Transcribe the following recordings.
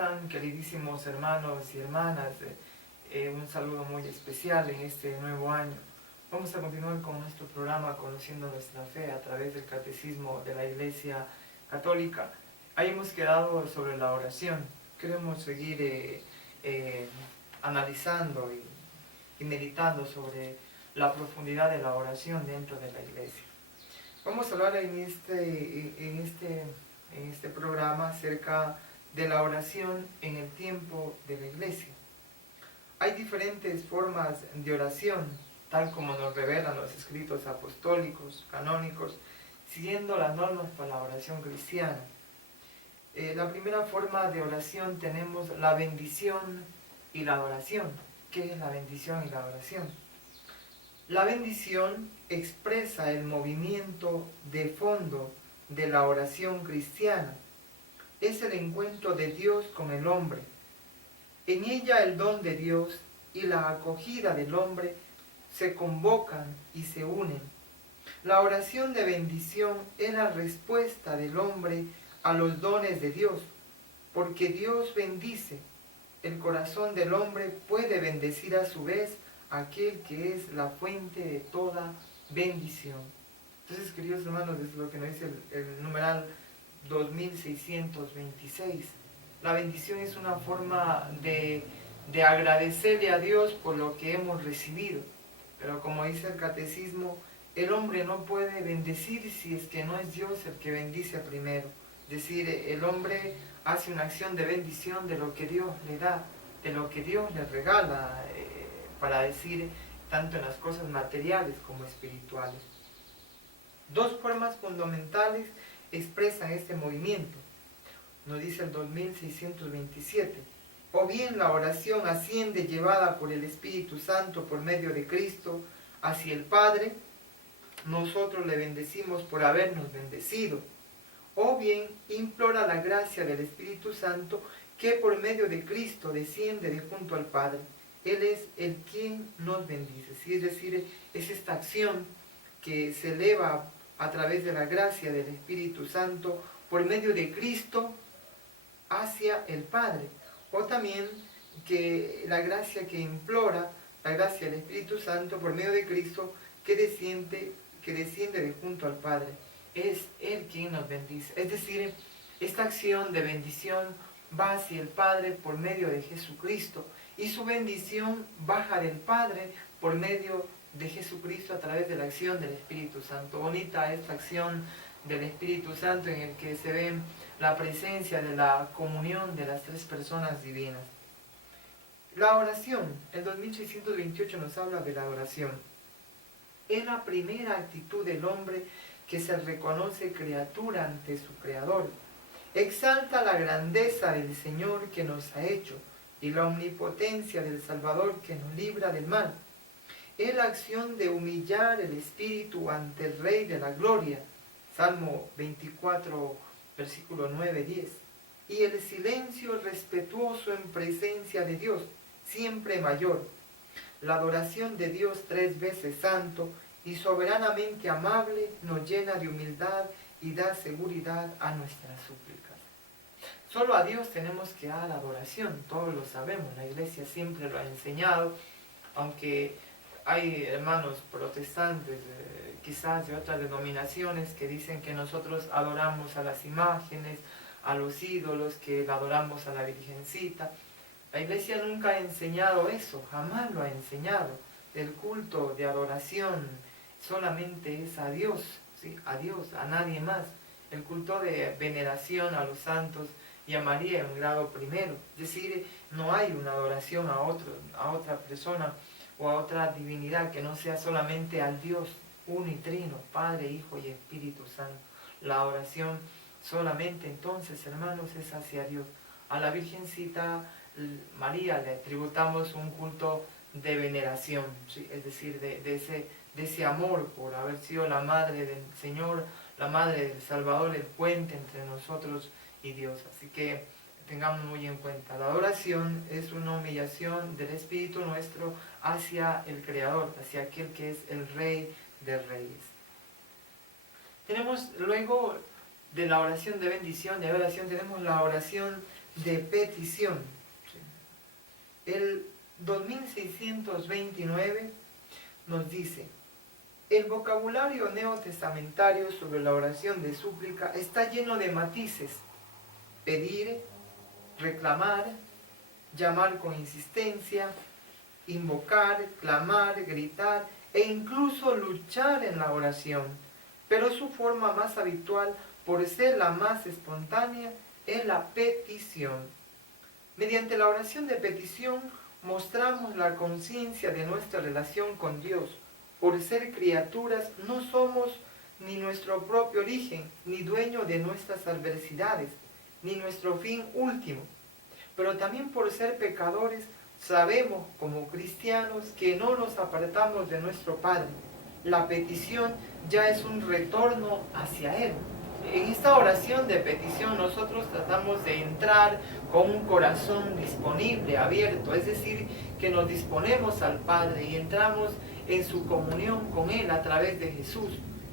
están, queridísimos hermanos y hermanas? Un saludo muy especial en este nuevo año. Vamos a continuar con nuestro programa Conociendo Nuestra Fe a través del Catecismo de la Iglesia Católica. Ahí hemos quedado sobre la oración. Queremos seguir analizando y meditando sobre la profundidad de la oración dentro de la Iglesia. Vamos a hablar en este programa acerca de la oración en el tiempo de la Iglesia. Hay diferentes formas de oración, tal como nos revelan los escritos apostólicos, canónicos, siguiendo las normas para la oración cristiana. La primera forma de oración tenemos la bendición y la adoración. ¿Qué es la bendición y la adoración? La bendición expresa el movimiento de fondo de la oración cristiana. Es el encuentro de Dios con el hombre. En ella el don de Dios y la acogida del hombre se convocan y se unen. La oración de bendición es la respuesta del hombre a los dones de Dios, porque Dios bendice. El corazón del hombre puede bendecir a su vez a aquel que es la fuente de toda bendición. Entonces, queridos hermanos, es lo que nos dice el numeral 2626. La bendición es una forma de agradecerle a Dios por lo que hemos recibido. Pero como dice el catecismo, el hombre no puede bendecir si es que no es Dios el que bendice primero. Es decir, el hombre hace una acción de bendición de lo que Dios le da, de lo que Dios le regala, para decir, tanto en las cosas materiales como espirituales. Dos formas fundamentales expresan este movimiento. Nos dice el 2627. O bien la oración asciende llevada por el Espíritu Santo por medio de Cristo hacia el Padre, nosotros le bendecimos por habernos bendecido. O bien implora la gracia del Espíritu Santo que por medio de Cristo desciende de junto al Padre. Él es el quien nos bendice. ¿Sí? Es decir, es esta acción que se eleva a través de la gracia del Espíritu Santo por medio de Cristo hacia el Padre. O también que la gracia que implora, la gracia del Espíritu Santo por medio de Cristo que desciende de junto al Padre. Es Él quien nos bendice. Es decir, esta acción de bendición va hacia el Padre por medio de Jesucristo y su bendición baja del Padre por medio de Jesucristo a través de la acción del Espíritu Santo. Bonita esta acción del Espíritu Santo en el que se ve la presencia de la comunión de las tres personas divinas. La oración, el 2628 nos habla de la oración. Es la primera actitud del hombre que se reconoce criatura ante su Creador. Exalta la grandeza del Señor que nos ha hecho y la omnipotencia del Salvador que nos libra del mal. Es la acción de humillar el espíritu ante el Rey de la Gloria, Salmo 24, versículo 9-10. Y el silencio respetuoso en presencia de Dios, siempre mayor. La adoración de Dios tres veces santo y soberanamente amable nos llena de humildad y da seguridad a nuestras súplicas. Solo a Dios tenemos que dar adoración, todos lo sabemos, la Iglesia siempre lo ha enseñado, aunque hay hermanos protestantes, quizás de otras denominaciones, que dicen que nosotros adoramos a las imágenes, a los ídolos, que adoramos a la Virgencita. La Iglesia nunca ha enseñado eso, jamás lo ha enseñado. El culto de adoración solamente es a Dios, ¿sí? A Dios, a nadie más. El culto de veneración a los santos y a María en un grado primero. Es decir, no hay una adoración a otra persona o a otra divinidad que no sea solamente al Dios uno y trino, Padre, Hijo y Espíritu Santo. La oración solamente entonces, hermanos, es hacia Dios. A la Virgencita María le tributamos un culto de veneración, ¿sí? Es decir, de ese amor por haber sido la Madre del Señor, la Madre del Salvador, el puente entre nosotros y Dios. Así que tengamos muy en cuenta, la adoración es una humillación del espíritu nuestro hacia el Creador, hacia aquel que es el Rey de Reyes. Tenemos luego de la oración de bendición, de adoración, tenemos la oración de petición. El 2629 nos dice: el vocabulario neotestamentario sobre la oración de súplica está lleno de matices: pedir, reclamar, llamar con insistencia, invocar, clamar, gritar e incluso luchar en la oración. Pero su forma más habitual, por ser la más espontánea, es la petición. Mediante la oración de petición mostramos la conciencia de nuestra relación con Dios. Por ser criaturas no somos ni nuestro propio origen, ni dueño de nuestras adversidades, ni nuestro fin último. Pero también por ser pecadores, sabemos como cristianos que no nos apartamos de nuestro Padre. La petición ya es un retorno hacia Él. En esta oración de petición nosotros tratamos de entrar con un corazón disponible, abierto, es decir, que nos disponemos al Padre y entramos en su comunión con Él a través de Jesús,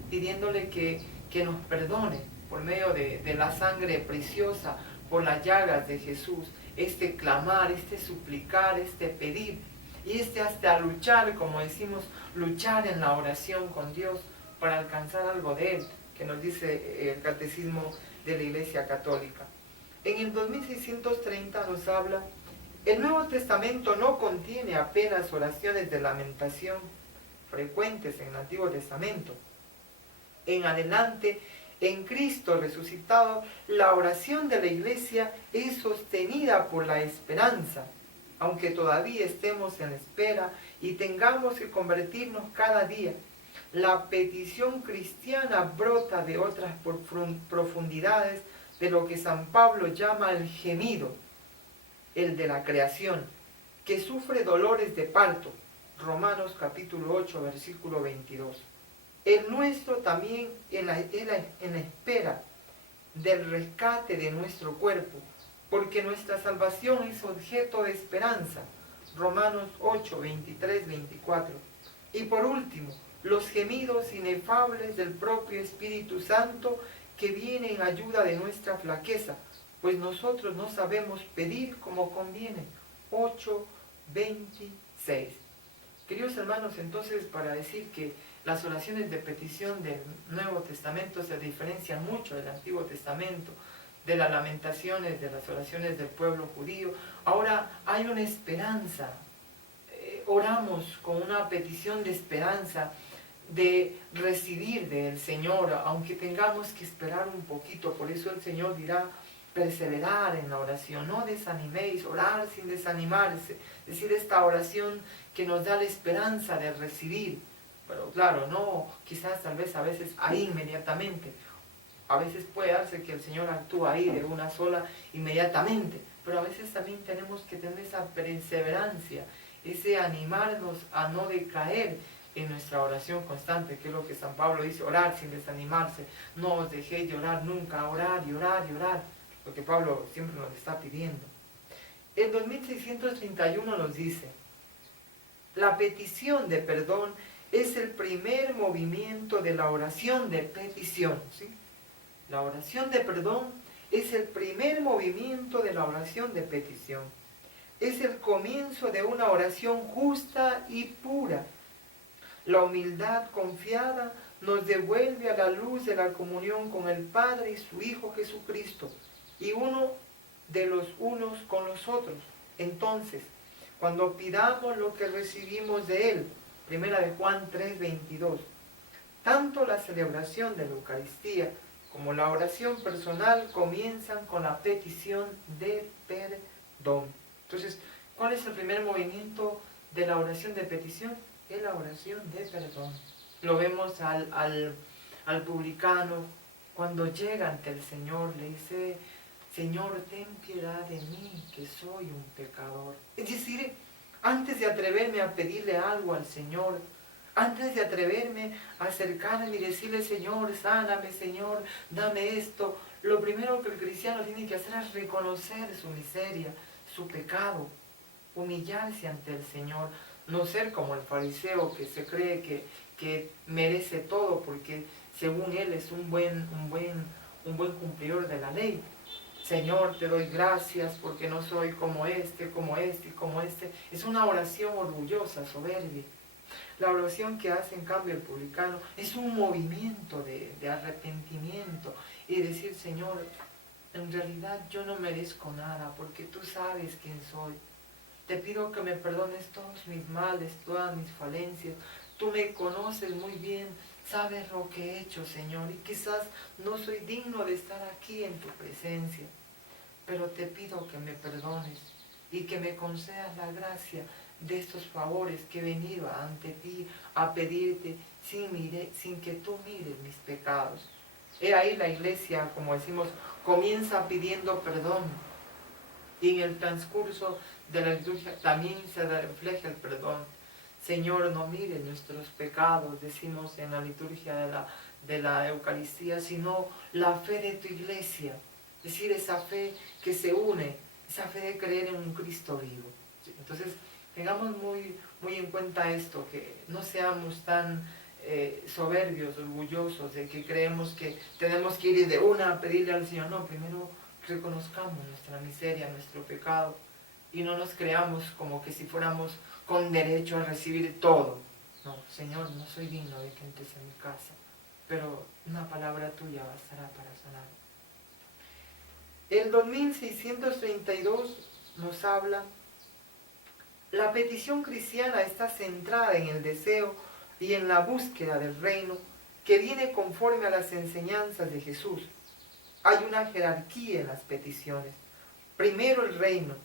pidiéndole que nos perdone por medio de la sangre preciosa, por las llagas de Jesús, este clamar, este suplicar, este pedir, y hasta luchar, como decimos, luchar en la oración con Dios para alcanzar algo de Él, que nos dice el Catecismo de la Iglesia Católica. En el 2630 nos habla: el Nuevo Testamento no contiene apenas oraciones de lamentación frecuentes en el Antiguo Testamento. En adelante, en Cristo resucitado, la oración de la Iglesia es sostenida por la esperanza. Aunque todavía estemos en espera y tengamos que convertirnos cada día, la petición cristiana brota de otras profundidades de lo que San Pablo llama el gemido, el de la creación, que sufre dolores de parto. Romanos capítulo 8, versículo 22. El nuestro también en la espera del rescate de nuestro cuerpo, porque nuestra salvación es objeto de esperanza. Romanos 8, 23, 24. Y por último, los gemidos inefables del propio Espíritu Santo que viene en ayuda de nuestra flaqueza, pues nosotros no sabemos pedir como conviene. 8, 26. Queridos hermanos, entonces, para decir que las oraciones de petición del Nuevo Testamento se diferencian mucho del Antiguo Testamento, de las lamentaciones, de las oraciones del pueblo judío, ahora hay una esperanza. Oramos con una petición de esperanza, de recibir del Señor, aunque tengamos que esperar un poquito. Por eso el Señor dirá: perseverar en la oración, no desaniméis, orar sin desanimarse. Es decir, esta oración que nos da la esperanza de recibir. Pero claro, no quizás tal vez a veces ahí inmediatamente. A veces puede darse que el Señor actúa ahí de una sola inmediatamente, pero a veces también tenemos que tener esa perseverancia, ese animarnos a no decaer en nuestra oración constante, que es lo que San Pablo dice: orar sin desanimarse, no os dejéis de orar nunca, orar y orar y orar, lo que Pablo siempre nos está pidiendo. El 2631 nos dice: la petición de perdón es el primer movimiento de la oración de petición, ¿sí? La oración de perdón es el primer movimiento de la oración de petición. Es el comienzo de una oración justa y pura. La humildad confiada nos devuelve a la luz de la comunión con el Padre y su Hijo Jesucristo, y uno de los unos con los otros. Entonces, cuando pidamos lo que recibimos de Él, 1 Juan 3:22, tanto la celebración de la Eucaristía como la oración personal comienzan con la petición de perdón. Entonces, ¿cuál es el primer movimiento de la oración de petición? Es la oración de perdón. Lo vemos al publicano cuando llega ante el Señor, le dice: Señor, ten piedad de mí, que soy un pecador. Es decir, antes de atreverme a pedirle algo al Señor, antes de atreverme a acercarme y decirle: Señor, sáname, Señor, dame esto, lo primero que el cristiano tiene que hacer es reconocer su miseria, su pecado, humillarse ante el Señor, no ser como el fariseo que se cree que merece todo porque según él es un buen cumplidor de la ley, Señor, te doy gracias porque no soy como este, como este y como este. Es una oración orgullosa, soberbia. La oración que hace en cambio el publicano es un movimiento de arrepentimiento y decir, Señor, en realidad yo no merezco nada porque tú sabes quién soy. Te pido que me perdones todos mis males, todas mis falencias. Tú me conoces muy bien, sabes lo que he hecho, Señor, y quizás no soy digno de estar aquí en tu presencia, pero te pido que me perdones y que me concedas la gracia de estos favores que he venido ante ti a pedirte sin que tú mires mis pecados. He ahí la iglesia, como decimos, comienza pidiendo perdón y en el transcurso de la liturgia también se refleja el perdón. Señor, no mires nuestros pecados, decimos en la liturgia de la Eucaristía, sino la fe de tu iglesia. Es decir, esa fe que se une, esa fe de creer en un Cristo vivo. Entonces, tengamos muy en cuenta esto, que no seamos tan soberbios, orgullosos, de que creemos que tenemos que ir de una a pedirle al Señor. No, primero reconozcamos nuestra miseria, nuestro pecado, y no nos creamos como que si fuéramos con derecho a recibir todo. No, Señor, no soy digno de que entres en mi casa, pero una palabra tuya bastará para sanar. El 2632 nos habla, la petición cristiana está centrada en el deseo y en la búsqueda del reino que viene conforme a las enseñanzas de Jesús. Hay una jerarquía en las peticiones. Primero el reino,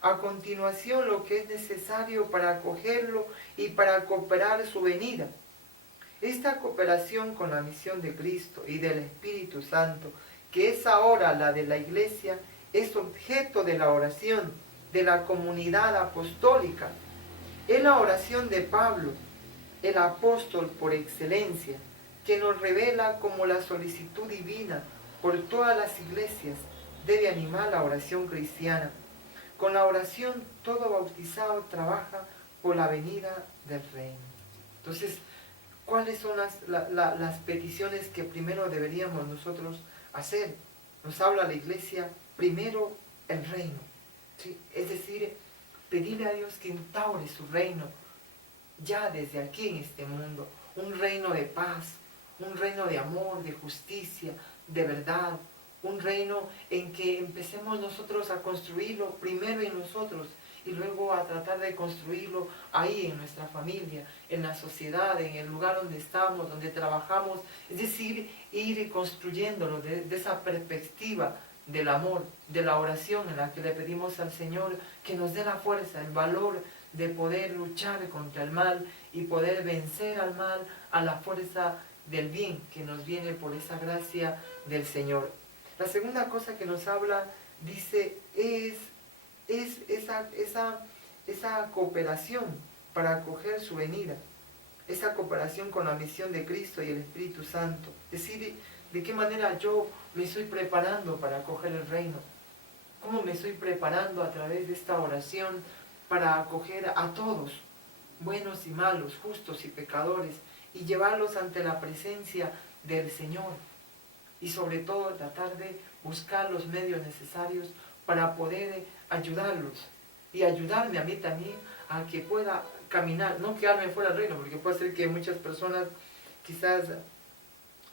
a continuación lo que es necesario para acogerlo y para cooperar su venida. Esta cooperación con la misión de Cristo y del Espíritu Santo, que es ahora la de la Iglesia, es objeto de la oración de la comunidad apostólica. Es la oración de Pablo, el apóstol por excelencia, que nos revela cómo la solicitud divina por todas las iglesias debe animar la oración cristiana. Con la oración todo bautizado trabaja por la venida del reino. Entonces, ¿cuáles son las peticiones que primero deberíamos nosotros hacer? Nos habla la iglesia, primero el reino, ¿sí? Es decir, pedirle a Dios que instaure su reino ya desde aquí en este mundo, un reino de paz, un reino de amor, de justicia, de verdad, un reino en que empecemos nosotros a construirlo primero en nosotros y luego a tratar de construirlo ahí en nuestra familia, en la sociedad, en el lugar donde estamos, donde trabajamos, es decir, ir construyéndolo de esa perspectiva del amor, de la oración en la que le pedimos al Señor que nos dé la fuerza, el valor de poder luchar contra el mal y poder vencer al mal a la fuerza del bien que nos viene por esa gracia del Señor. La segunda cosa que nos habla, dice, es esa cooperación para acoger su venida, esa cooperación con la misión de Cristo y el Espíritu Santo. Es decir, de qué manera yo me estoy preparando para acoger el reino, cómo me estoy preparando a través de esta oración para acoger a todos, buenos y malos, justos y pecadores, y llevarlos ante la presencia del Señor. Y sobre todo tratar de buscar los medios necesarios para poder ayudarlos y ayudarme a mí también a que pueda caminar, no quedarme fuera del reino, porque puede ser que muchas personas quizás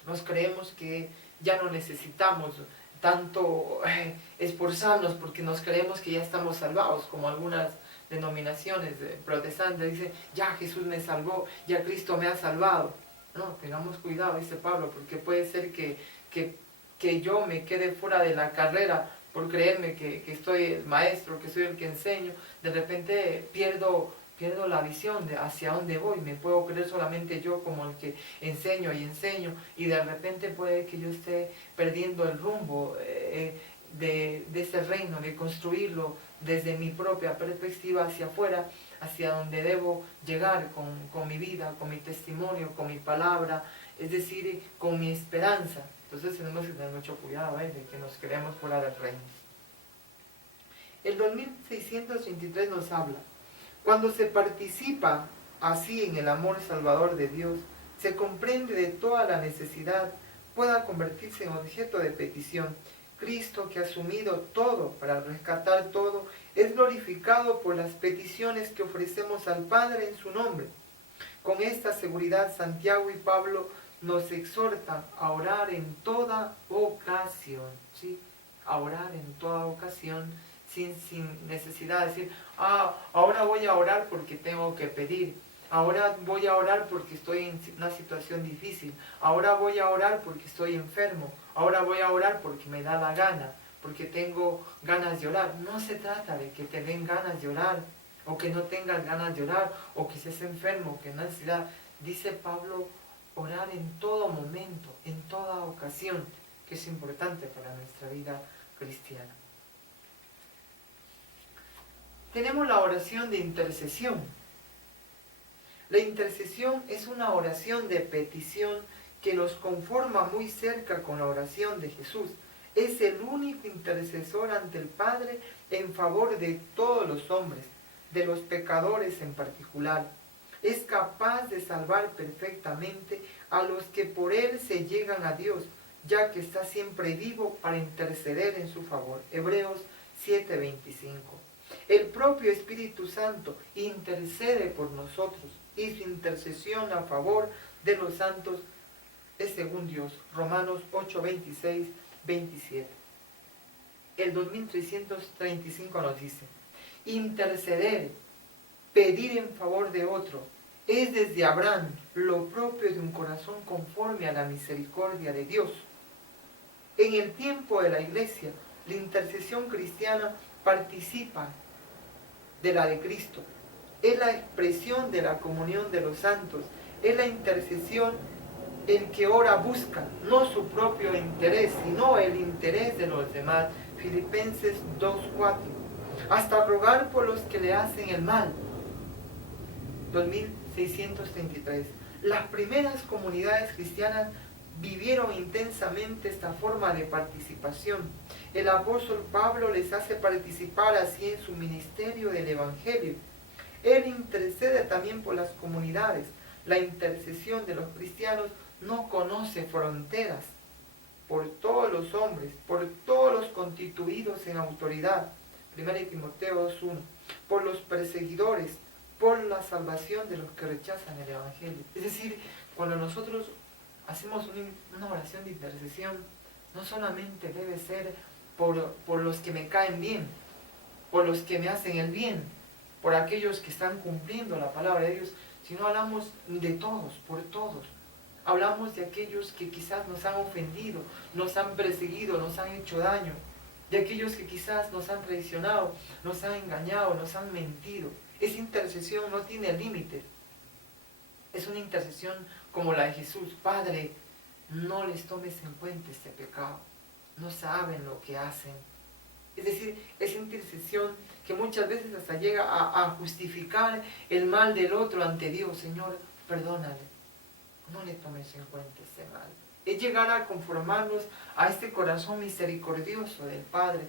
nos creemos que ya no necesitamos tanto esforzarnos porque nos creemos que ya estamos salvados, como algunas denominaciones protestantes dicen, ya Jesús me salvó, ya Cristo me ha salvado. No, tengamos cuidado, dice Pablo, porque puede ser que yo me quede fuera de la carrera por creerme que estoy el maestro, que soy el que enseño. De repente pierdo la visión de hacia dónde voy. Me puedo creer solamente yo como el que enseño y de repente puede que yo esté perdiendo el rumbo de ese reino, de construirlo desde mi propia perspectiva hacia afuera, hacia donde debo llegar con mi vida, con mi testimonio, con mi palabra, es decir, con mi esperanza. Entonces tenemos que tener mucho cuidado de que nos creemos fuera del reino. El 2623 nos habla, cuando se participa así en el amor salvador de Dios, se comprende de toda la necesidad pueda convertirse en objeto de petición, Cristo, que ha asumido todo para rescatar todo, es glorificado por las peticiones que ofrecemos al Padre en su nombre. Con esta seguridad, Santiago y Pablo nos exhortan a orar en toda ocasión, ¿sí? A orar en toda ocasión, sin necesidad de decir, ahora voy a orar porque tengo que pedir, ahora voy a orar porque estoy en una situación difícil, ahora voy a orar porque estoy enfermo, ahora voy a orar porque me da la gana, porque tengo ganas de orar. No se trata de que te den ganas de orar, o que no tengas ganas de orar, o que estés enfermo, que no necesidad. Dice Pablo, orar en todo momento, en toda ocasión, que es importante para nuestra vida cristiana. Tenemos la oración de intercesión. La intercesión es una oración de petición que nos conforma muy cerca con la oración de Jesús. Es el único intercesor ante el Padre en favor de todos los hombres, de los pecadores en particular. Es capaz de salvar perfectamente a los que por él se llegan a Dios, ya que está siempre vivo para interceder en su favor. Hebreos 7:25. El propio Espíritu Santo intercede por nosotros y su intercesión a favor de los santos es según Dios. Romanos 8:26, 27. El 2335 nos dice, interceder, pedir en favor de otro, es desde Abraham lo propio de un corazón conforme a la misericordia de Dios. En el tiempo de la Iglesia, la intercesión cristiana participa de la de Cristo. Es la expresión de la comunión de los santos. Es la intercesión el que ora busca, no su propio interés, sino el interés de los demás. Filipenses 2:4. Hasta rogar por los que le hacen el mal. 2633. Las primeras comunidades cristianas vivieron intensamente esta forma de participación. El apóstol Pablo les hace participar así en su ministerio del Evangelio. Él intercede también por las comunidades. La intercesión de los cristianos no conoce fronteras. Por todos los hombres, por todos los constituidos en autoridad. 1 Timoteo 2:1. Por los perseguidores, por la salvación de los que rechazan el Evangelio. Es decir, cuando nosotros hacemos una oración de intercesión, no solamente debe ser por los que me caen bien, por los que me hacen el bien, por aquellos que están cumpliendo la palabra de Dios, sino hablamos de todos, por todos. Hablamos de aquellos que quizás nos han ofendido, nos han perseguido, nos han hecho daño, de aquellos que quizás nos han traicionado, nos han engañado, nos han mentido. Esa intercesión no tiene límites. Es una intercesión como la de Jesús. Padre, no les tomes en cuenta este pecado. No saben lo que hacen. Es decir, esa intercesión que muchas veces hasta llega a justificar el mal del otro ante Dios. Señor, perdónale. No le tomes en cuenta este mal. Es llegar a conformarnos a este corazón misericordioso del Padre,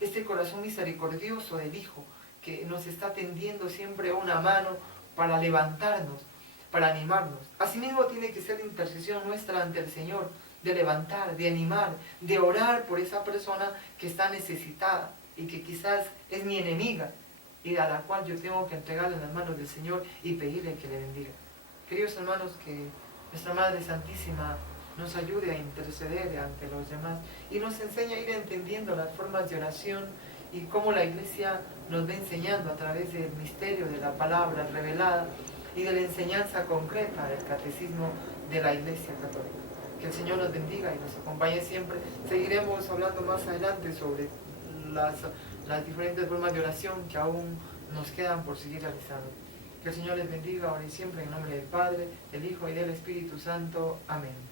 este corazón misericordioso del Hijo, que nos está tendiendo siempre una mano para levantarnos, para animarnos. Asimismo tiene que ser la intercesión nuestra ante el Señor, de levantar, de animar, de orar por esa persona que está necesitada y que quizás es mi enemiga y a la cual yo tengo que entregarle en las manos del Señor y pedirle que le bendiga. Queridos hermanos, que nuestra Madre Santísima nos ayude a interceder ante los demás y nos enseña a ir entendiendo las formas de oración y cómo la Iglesia nos va enseñando a través del misterio de la palabra revelada y de la enseñanza concreta del catecismo de la Iglesia Católica. Que el Señor nos bendiga y nos acompañe siempre. Seguiremos hablando más adelante sobre las diferentes formas de oración que aún nos quedan por seguir realizando. Que el Señor les bendiga ahora y siempre en nombre del Padre, del Hijo y del Espíritu Santo. Amén.